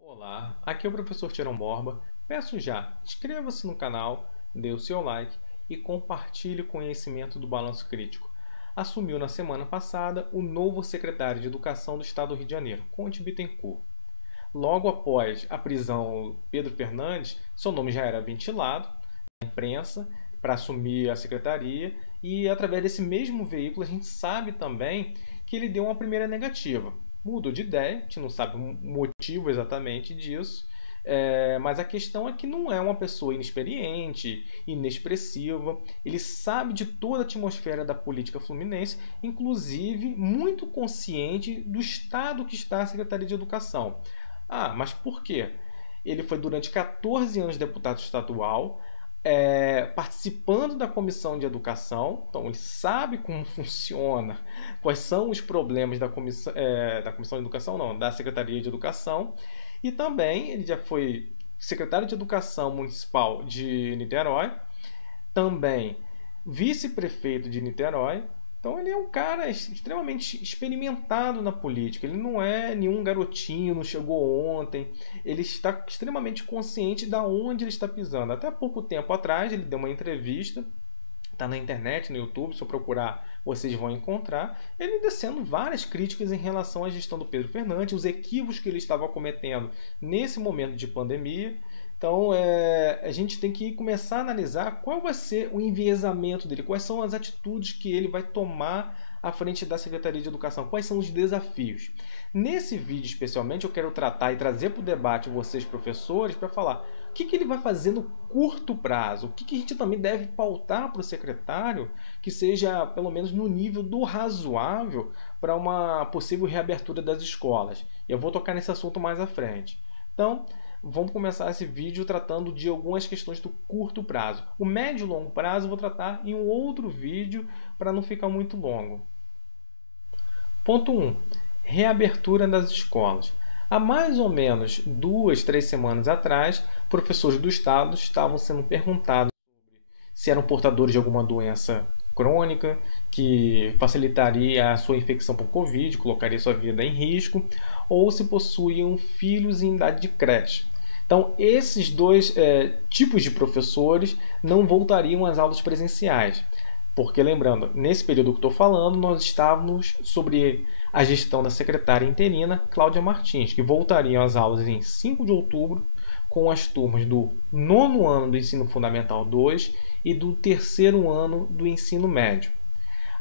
Olá, aqui é o professor Tirão Borba. Peço já, inscreva-se no canal, dê o seu like e compartilhe o conhecimento do Balanço Crítico. Assumiu na semana passada o novo secretário de Educação do Estado do Rio de Janeiro, Conde Bittencourt. Logo após a prisão do Pedro Fernandes, seu nome já era ventilado na imprensa para assumir a secretaria e através desse mesmo veículo a gente sabe também que ele deu uma primeira negativa. Mudou de ideia, a gente não sabe o motivo exatamente disso, mas a questão é que não é uma pessoa inexperiente, inexpressiva, ele sabe de toda a atmosfera da política fluminense, inclusive muito consciente do estado que está a Secretaria de Educação. Ah, mas por quê? Ele foi durante 14 anos deputado estadual, participando da Comissão de Educação, então ele sabe como funciona, quais são os problemas da Comissão de Educação, não, da Secretaria de Educação, e também ele já foi secretário de Educação Municipal de Niterói, também vice-prefeito de Niterói. Então ele é um cara extremamente experimentado na política, ele não é nenhum garotinho, não chegou ontem, ele está extremamente consciente de onde ele está pisando. Até pouco tempo atrás ele deu uma entrevista, está na internet, no YouTube, se eu procurar vocês vão encontrar, ele descendo várias críticas em relação à gestão do Pedro Fernandes, os equívocos que ele estava cometendo nesse momento de pandemia. Então, a gente tem que começar a analisar qual vai ser o enviesamento dele, quais são as atitudes que ele vai tomar à frente da Secretaria de Educação, quais são os desafios. Nesse vídeo, especialmente, eu quero tratar e trazer para o debate vocês, professores, para falar o que ele vai fazer no curto prazo, o que a gente também deve pautar para o secretário, que seja, pelo menos, no nível do razoável para uma possível reabertura das escolas. Eu vou tocar nesse assunto mais à frente. Então, vamos começar esse vídeo tratando de algumas questões do curto prazo. O médio e longo prazo eu vou tratar em um outro vídeo para não ficar muito longo. Ponto 1. Reabertura das escolas. Há mais ou menos 2, 3 semanas atrás, professores do estado estavam sendo perguntados se eram portadores de alguma doença crônica que facilitaria a sua infecção por Covid, colocaria sua vida em risco, ou se possuíam filhos em idade de creche. Então, esses dois tipos de professores não voltariam às aulas presenciais. Porque, lembrando, nesse período que estou falando, nós estávamos sobre a gestão da secretária interina, Cláudia Martins, que voltariam às aulas em 5 de outubro, com as turmas do 9º ano do Ensino Fundamental 2 e do 3º ano do Ensino Médio.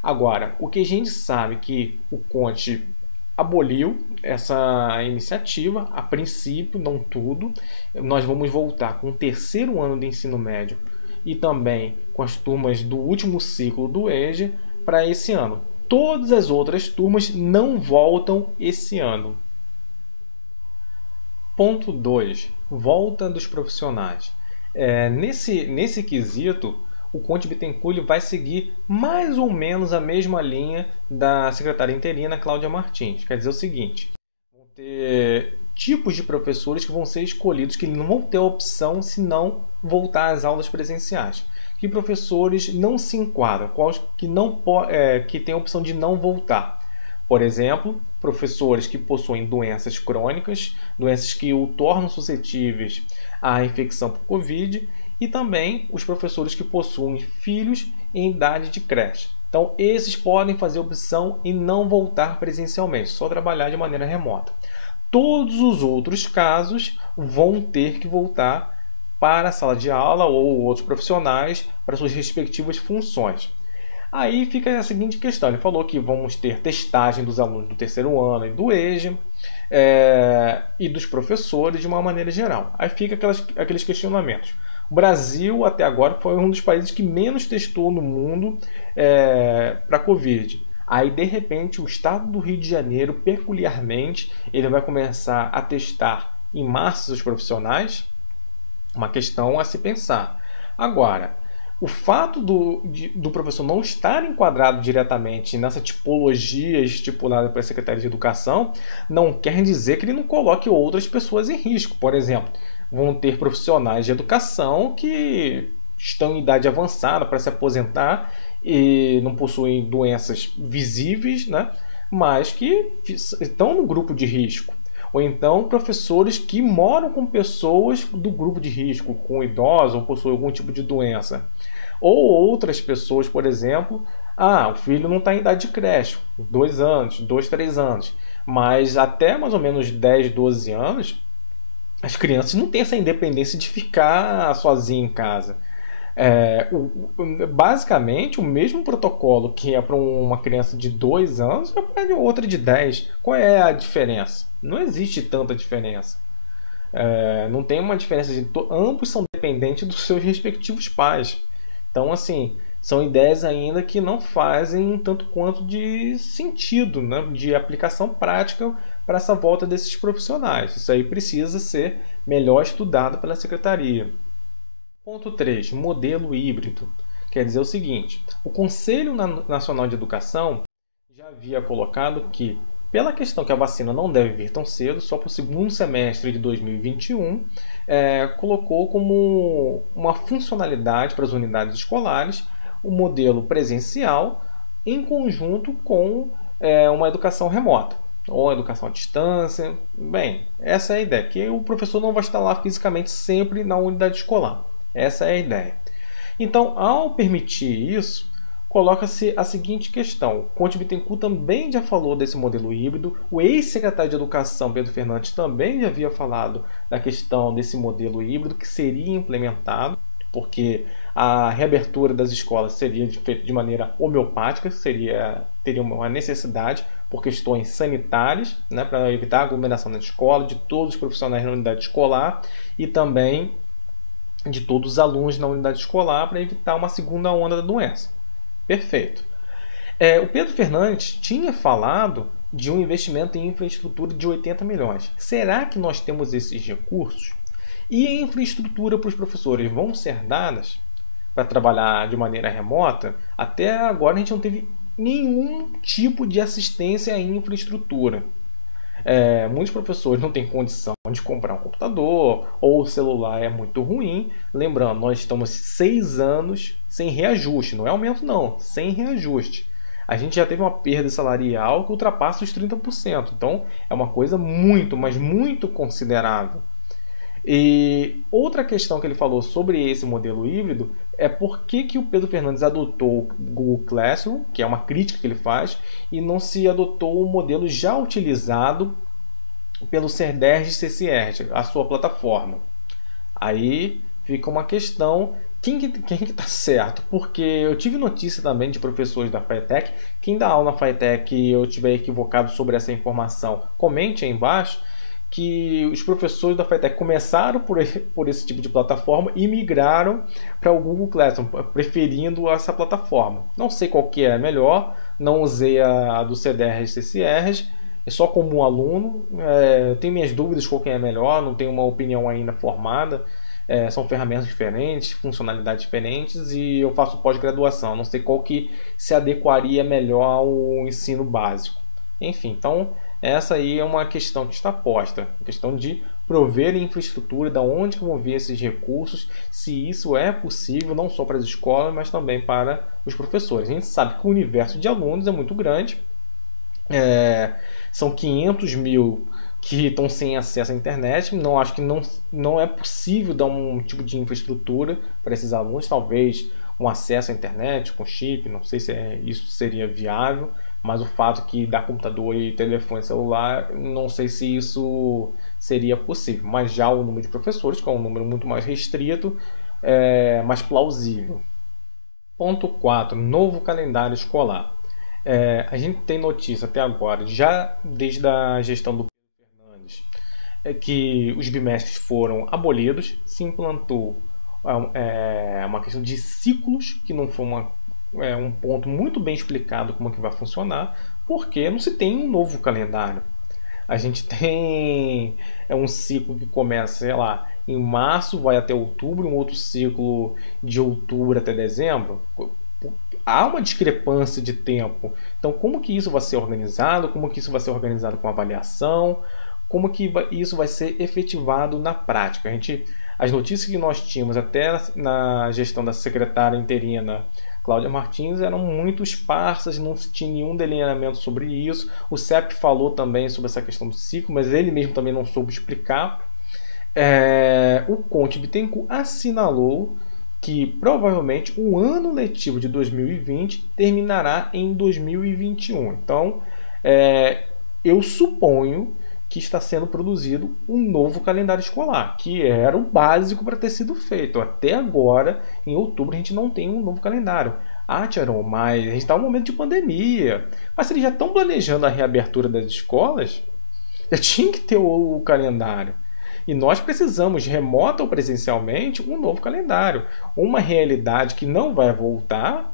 Agora, o que a gente sabe que o Conte aboliu essa iniciativa, a princípio, não tudo. Nós vamos voltar com o 3º ano do ensino médio e também com as turmas do último ciclo do EJA para esse ano. Todas as outras turmas não voltam esse ano. Ponto 2. Volta dos profissionais. Nesse quesito, o Conde Bittencourt vai seguir mais ou menos a mesma linha da secretária interina Cláudia Martins. Quer dizer o seguinte, vão ter tipos de professores que vão ser escolhidos, que não vão ter opção se não voltar às aulas presenciais. Que professores não se enquadram, quais que têm a opção de não voltar. Por exemplo, professores que possuem doenças crônicas, doenças que o tornam suscetíveis à infecção por Covid, e também os professores que possuem filhos em idade de creche. Então, esses podem fazer opção em não voltar presencialmente, só trabalhar de maneira remota. Todos os outros casos vão ter que voltar para a sala de aula ou outros profissionais para suas respectivas funções. Aí fica a seguinte questão, ele falou que vamos ter testagem dos alunos do 3º ano e do EJA, e dos professores de uma maneira geral. Aí fica aqueles questionamentos. O Brasil, até agora, foi um dos países que menos testou no mundo para a Covid. Aí, de repente, o estado do Rio de Janeiro, peculiarmente, ele vai começar a testar em massa os profissionais. Uma questão a se pensar. Agora, o fato do professor não estar enquadrado diretamente nessa tipologia estipulada pela Secretaria de Educação não quer dizer que ele não coloque outras pessoas em risco. Por exemplo, vão ter profissionais de educação que estão em idade avançada para se aposentar e não possuem doenças visíveis, né? Mas que estão no grupo de risco. Ou então professores que moram com pessoas do grupo de risco, com idosos ou possuem algum tipo de doença. Ou outras pessoas, por exemplo, o filho não está em idade de creche, 2 anos, 2, 3 anos. Mas até mais ou menos 10, 12 anos, as crianças não têm essa independência de ficar sozinha em casa. Basicamente, o mesmo protocolo que é para uma criança de 2 anos é para outra de 10. Qual é a diferença? Não existe tanta diferença. Não tem uma diferença de ambos são dependentes dos seus respectivos pais. Então, assim, são ideias ainda que não fazem tanto quanto de sentido, né? De aplicação prática para essa volta desses profissionais. Isso aí precisa ser melhor estudado pela secretaria. Ponto 3, modelo híbrido. Quer dizer o seguinte, o Conselho Nacional de Educação já havia colocado que, pela questão que a vacina não deve vir tão cedo, só para o segundo semestre de 2021, colocou como uma funcionalidade para as unidades escolares o modelo presencial em conjunto com uma educação remota ou educação à distância. Bem, essa é a ideia, que o professor não vai estar lá fisicamente sempre na unidade escolar. Essa é a ideia. Então, ao permitir isso, coloca-se a seguinte questão. O Conte Bittencourt também já falou desse modelo híbrido. O ex-secretário de Educação, Pedro Fernandes, também já havia falado da questão desse modelo híbrido que seria implementado, porque a reabertura das escolas seria feita de maneira homeopática, teria uma necessidade por questões sanitárias, né, para evitar a aglomeração na escola, de todos os profissionais na unidade escolar e também de todos os alunos na unidade escolar para evitar uma segunda onda da doença. Perfeito. O Pedro Fernandes tinha falado de um investimento em infraestrutura de 80 milhões. Será que nós temos esses recursos? E a infraestrutura para os professores vão ser dadas para trabalhar de maneira remota? Até agora a gente não teve nenhum tipo de assistência à infraestrutura. Muitos professores não têm condição de comprar um computador ou o celular é muito ruim. Lembrando, nós estamos 6 anos sem reajuste, não é aumento não, sem reajuste. A gente já teve uma perda salarial que ultrapassa os 30%, então é uma coisa muito, mas muito considerável. E outra questão que ele falou sobre esse modelo híbrido é por que o Pedro Fernandes adotou o Google Classroom, que é uma crítica que ele faz, e não se adotou o modelo já utilizado pelo CERDERJ e CCERJ, a sua plataforma. Aí fica uma questão, quem que está certo? Porque eu tive notícia também de professores da FATEC, quem dá aula na FATEC e eu estiver equivocado sobre essa informação, comente aí embaixo, que os professores da FATEC começaram por esse tipo de plataforma e migraram para o Google Classroom, preferindo essa plataforma. Não sei qual que é melhor, não usei a do CDR e CCR, só como um aluno. Tenho minhas dúvidas qual que é melhor, não tenho uma opinião ainda formada. São ferramentas diferentes, funcionalidades diferentes e eu faço pós-graduação. Não sei qual que se adequaria melhor ao ensino básico. Enfim, então essa aí é uma questão que está posta, a questão de prover infraestrutura, da onde vão vir esses recursos, se isso é possível, não só para as escolas, mas também para os professores. A gente sabe que o universo de alunos é muito grande, são 500 mil que estão sem acesso à internet, acho que não é possível dar um tipo de infraestrutura para esses alunos, talvez um acesso à internet com chip, não sei se isso seria viável, mas o fato que dá computador e telefone celular, não sei se isso seria possível. Mas já o número de professores, que é um número muito mais restrito, é mais plausível. Ponto 4. Novo calendário escolar. A gente tem notícia até agora, já desde a gestão do Pedro Fernandes, que os bimestres foram abolidos, se implantou uma questão de ciclos, que não foi um ponto muito bem explicado como que vai funcionar, porque não se tem um novo calendário. A gente tem um ciclo que começa, sei lá, em março, vai até outubro, um outro ciclo de outubro até dezembro. Há uma discrepância de tempo. Então, como que isso vai ser organizado? Como que isso vai ser organizado com avaliação? Como que isso vai ser efetivado na prática? A gente As notícias que nós tínhamos até na gestão da secretária interina Cláudia Martins eram muito esparsas, não se tinha nenhum delineamento sobre isso. O CEP falou também sobre essa questão do ciclo, mas ele mesmo também não soube explicar. O Conte Bittencourt assinalou que provavelmente o ano letivo de 2020 terminará em 2021. Então, eu suponho que está sendo produzido um novo calendário escolar, que era o básico para ter sido feito. Até agora, em outubro, a gente não tem um novo calendário. Ah, Tiaron, mas a gente está em um momento de pandemia. Mas se eles já estão planejando a reabertura das escolas, já tinha que ter o calendário. E nós precisamos, remota ou presencialmente, um novo calendário. Uma realidade que não vai voltar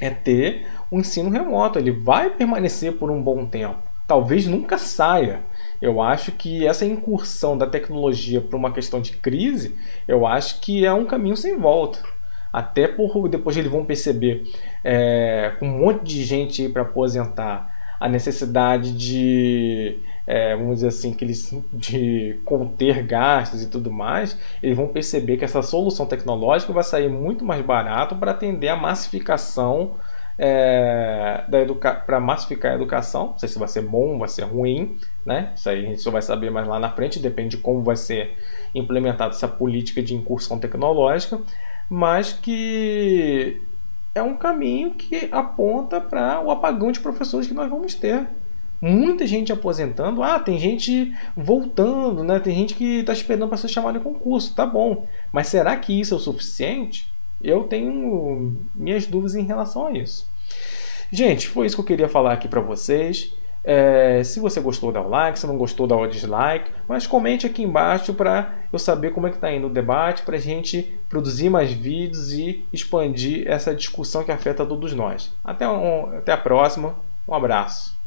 é ter o ensino remoto. Ele vai permanecer por um bom tempo. Talvez nunca saia. Eu acho que essa incursão da tecnologia para uma questão de crise, eu acho que é um caminho sem volta. Até por depois eles vão perceber, com um monte de gente para aposentar, a necessidade de, vamos dizer assim, de conter gastos e tudo mais, eles vão perceber que essa solução tecnológica vai sair muito mais barato para atender a massificação, para massificar a educação. Não sei se vai ser bom, vai ser ruim, né? Isso aí a gente só vai saber mais lá na frente, depende de como vai ser implementada essa política de incursão tecnológica, mas que é um caminho que aponta para o apagão de professores que nós vamos ter. Muita gente aposentando, tem gente voltando, né? Tem gente que está esperando para ser chamado em concurso, tá bom. Mas será que isso é o suficiente? Eu tenho minhas dúvidas em relação a isso. Gente, foi isso que eu queria falar aqui para vocês. Se você gostou, dá o like. Se não gostou, dá o dislike. Mas comente aqui embaixo para eu saber como é que está indo o debate, para a gente produzir mais vídeos e expandir essa discussão que afeta todos nós. Até a próxima. Um abraço.